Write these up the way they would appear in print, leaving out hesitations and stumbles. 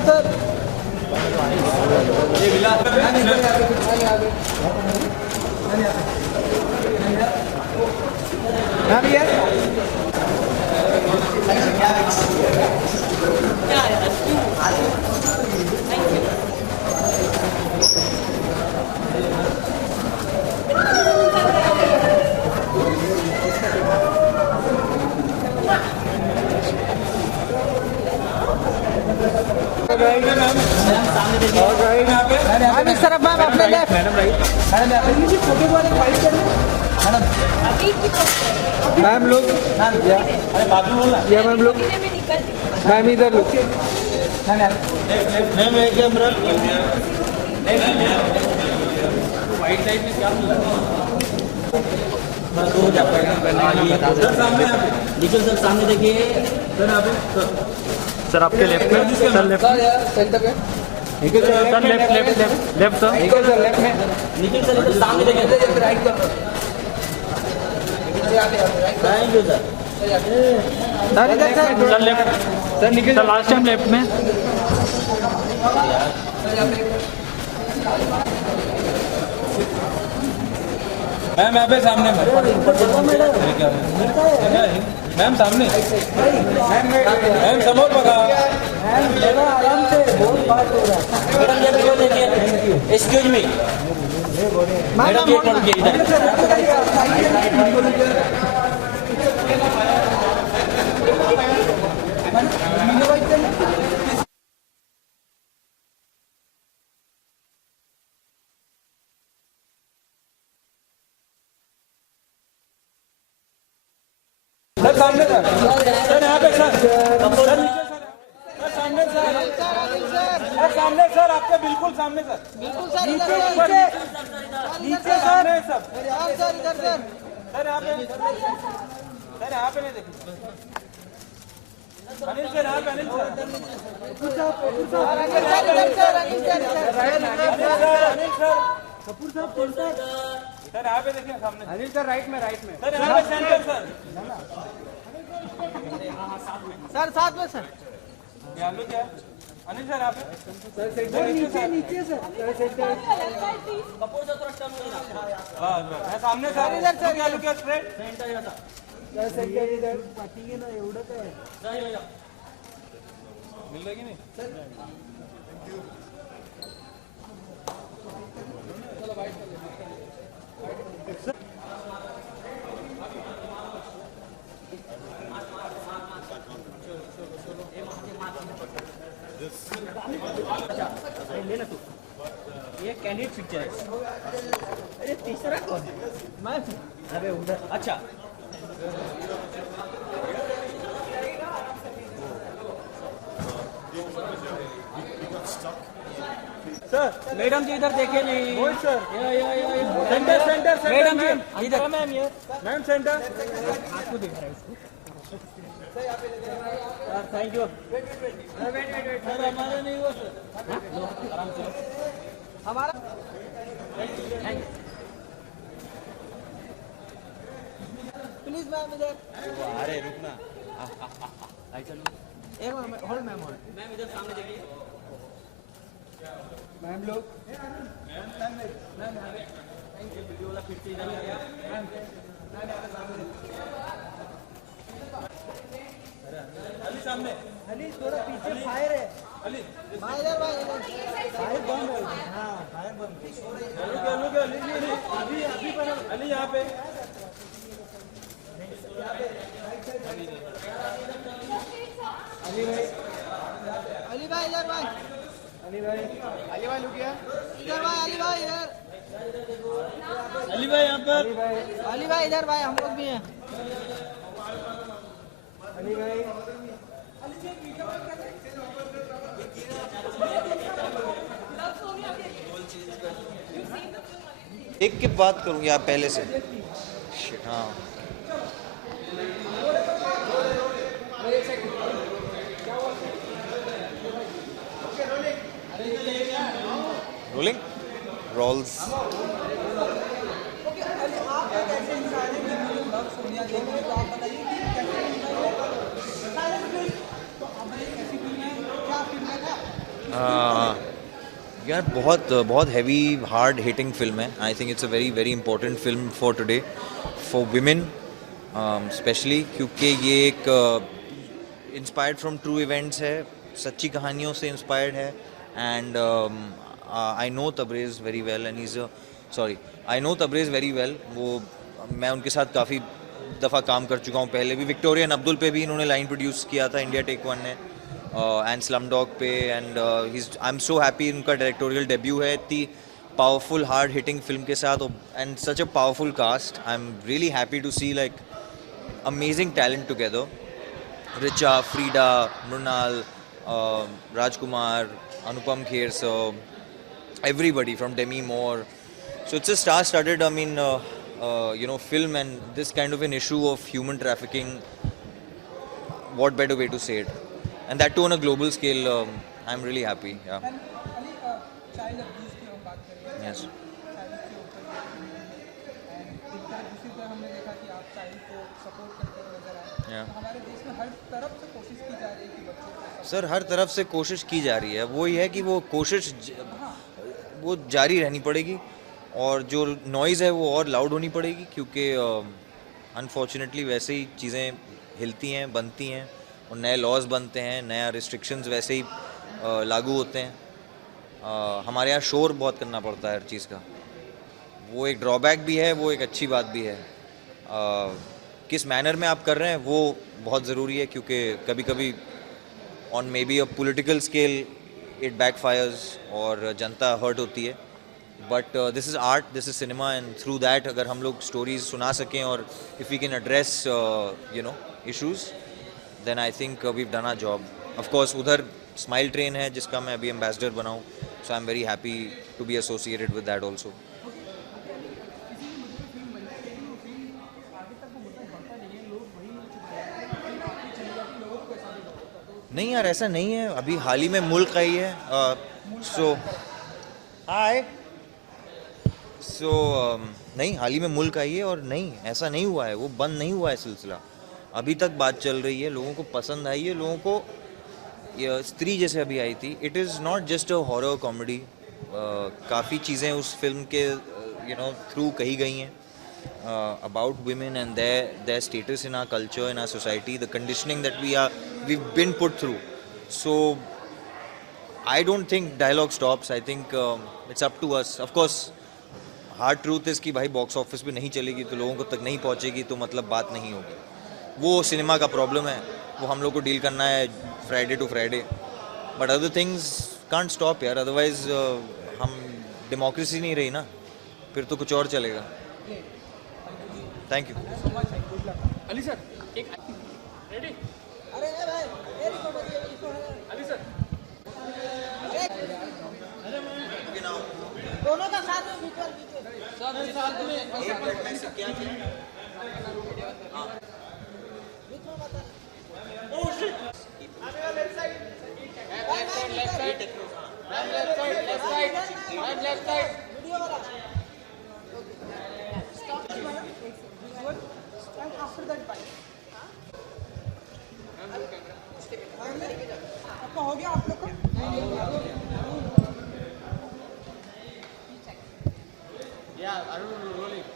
Sir ये मिला sir ma'am अपने left madam right madam photo वाले फाइट कर मैडम मैम लोग अरे बाजू बोलना या मैम लोग मैम इधर लोग मैम एक कैमरा वाइट लाइट में क्या मिला बस हो जाता है सर सामने आप निखिल सर सामने देखिए सर आप सर आपके लेफ्ट में सर लेफ्ट सेंटर पे Nikhil sir left left left left sir Nikhil sir left में निखिल सर इधर सामने देखिए राइट पर thank you sir sir left sir Nikhil sir last time left में मैम यहाँ पे सामने मैम सामने मैम समोर बघा आराम से बहुत बात हो रहा है एक्सक्यूज मी मैडम सर सामने सर यहाँ पे सर सामने सर सामने सर आपके बिल्कुल सामने सर नीचे नीचे सर सब सर इधर सर यहाँ पे नहीं देखिए अनिल सर यहाँ पे अनिल सर यहाँ पे देखिए सामने अनिल सर राइट में सर यहाँ पे सेंटर सर साथ में सर ध्यान लो क्या अनिल सर यहाँ पे सर नीचे सर कपूर सर थोड़ा कम है सामने सर इधर सर क्या लुक स्ट्रेट सेंटर इधर पाठीगे ना एवढं काय मिल रहा कि नहीं चलो बाइट लेना तू ये कैंडिडेट पिक्चर है अरे तीसरा कौन है मैं अरे उधर अच्छा सर मैडम जी इधर देखिए नहीं सर सेंटर मैडम जी इधर मैम सेंटर आपको दिख रहा है इसको थैंक यू सर हमारा नहीं हुआ सर आराम से हमारा प्लीज मैम इधर अरे रुकना एक होल्ड मैम इधर सामने देखिए मैम लोग मैम वीडियो वाला फिर से इधर मैम अली सामने अली थोड़ा पीछे फायर है अली फायर फायर बंद है हाँ फायर बंद अली पर अली यहाँ पे अली भाई इधर भाई अली भाई लुक गया इधर भाई अली भाई यहाँ पर अली भाई इधर भाई हम लोग भी हैं अली भाई एक की बात करूंगी आप पहले से हाँ रोलिंग रोल्स यार बहुत हैवी हार्ड हिटिंग फिल्म है. I think it's a very very important film for today, for women specially, क्योंकि ये एक इंस्पायर्ड फ्रॉम ट्रू इवेंट्स है, सच्ची कहानियों से इंस्पायर्ड है. And I know Tabrez very well and I know Tabrez very well. वो मैं उनके साथ काफ़ी दफ़ा काम कर चुका हूँ पहले भी. विक्टोरिया एंड अब्दुल पे भी इन्होंने लाइन प्रोड्यूस किया था इंडिया टेक वन ने, एंड स्लम डॉग पे. And I am so happy उनका डायरेक्टोरियल डेब्यू है इतनी पावरफुल हार्ड हिटिंग फिल्म के साथ, and such a powerful cast. I am really happy to see like amazing talent together. Richa, Freida, Mrunal, Rajkummar, Anupam Kher sir, everybody from Demi Moore. So it's a star-studded, film, and this kind of an issue of human trafficking. What better way to say it? And that too on a global scale. I'm really happy. Yeah. And Ali, child abuse की हम बात करें. Yes. child के ऊपर and एक तरफ दूसरी तरफ हमने देखा कि आप child को support करते हुए नजर आए. Yeah. तो हमारे देश में हर तरफ से कोशिश की जा रही है कि बच्चों को सर हर तरफ से कोशिश की जा रही है. वो ये है कि वो कोशिश वो जारी रहनी पड़ेगी, और जो नॉइज़ है वो और लाउड होनी पड़ेगी, क्योंकि अनफॉर्चुनेटली वैसे ही चीज़ें हिलती हैं, बनती हैं, और नए लॉज बनते हैं, नया रिस्ट्रिक्शंस वैसे ही लागू होते हैं. हमारे यहाँ शोर बहुत करना पड़ता है हर चीज़ का. वो एक ड्रॉबैक भी है, वो एक अच्छी बात भी है. किस मैनर में आप कर रहे हैं वो बहुत ज़रूरी है, क्योंकि कभी कभी on maybe a political scale it backfires और जनता हर्ट होती है. But this is art, this is cinema, and through that अगर हम लोग स्टोरीज सुना सकें और if we can address issues, then I think we done our job. Of course उधर स्माइल ट्रेन है जिसका मैं अभी एम्बेसडर बना हूँ, so I am very happy to be associated with that also. नहीं यार, ऐसा नहीं है. अभी हाल ही में मुल्क आई है. नहीं, हाल ही में मुल्क आई है, और नहीं ऐसा नहीं हुआ है, वो बंद नहीं हुआ है सिलसिला. अभी तक बात चल रही है, लोगों को पसंद आई है. लोगों को ये स्त्री जैसे अभी आई थी, it is not just a horror comedy. काफ़ी चीज़ें उस फिल्म के थ्रू कही गई हैं about women and their status in our culture, in our society, the conditioning that we've been put through. So I don't think dialogue stops. I think it's up to us. Of course, hard truth is कि भाई box office पे नहीं चलेगी तो लोगों को तक नहीं पहुंचेगी, तो मतलब बात नहीं होगी. वो सिनेमा का प्रॉब्लम है, वो हम लोग को डील करना है Friday to Friday. But other things can't stop यार, अदरवाइज हम डेमोक्रेसी नहीं रही ना, फिर तो कुछ और चलेगा. Thank you. अली सर एक रेडी. अरे भाई वेरी गुड. अली सर दोनों का साथ में साथ में लेफ्ट साइड वीडियो वाला. After that bite. आपका हो गया आप लोग का? Yeah, Arun rolling.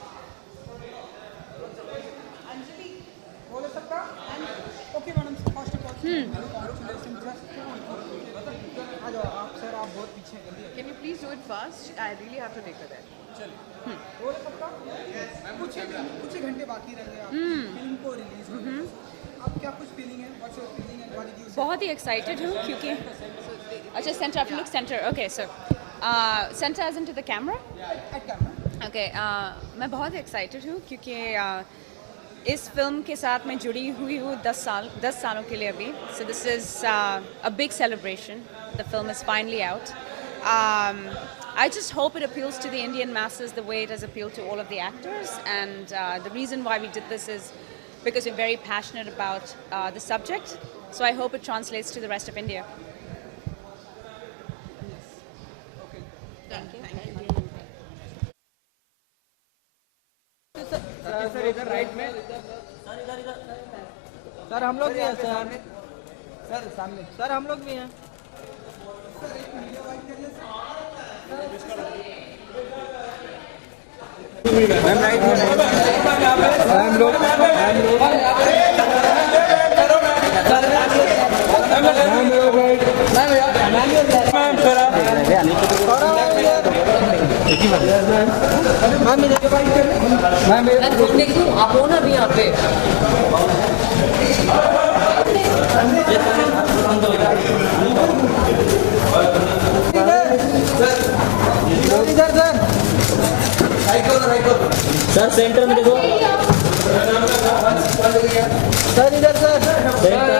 अंजलि बोल सकता? Okay madam, first of all congratulations. आ जाओ आप सर, आप बहुत पीछे कर दिए. Can you please do it fast? I really have to take her there. चलिए बोल सकता? कुछ ही घंटे बाकी रह गए आप फिल्म को रिलीज होने. अब क्या कुछ फीलिंग है? What's your feeling and what did you say? बहुत ही एक्साइटेड हूँ क्योंकि अच्छा centre of look centre okay sir centre edge into the camera At camera. Okay मैं बहुत एक्साइटेड हूँ क्योंकि इस फिल्म के साथ मैं जुड़ी हुई हूँ 10 सालों के लिए अभी. So this is a big celebration. The film is finally out. I just hope it appeals to the Indian masses the way it has appealed to all of the actors, and the reason why we did this is because we're very passionate about the subject, so I hope it translates to the rest of India. Thank you. Sir इधर right में. Sir हम लोग भी हैं sir. Sir सामने. Sir हम लोग भी हैं. आप हो ना अभी यहाँ पे सर सेंटर में देखो सर इधर सर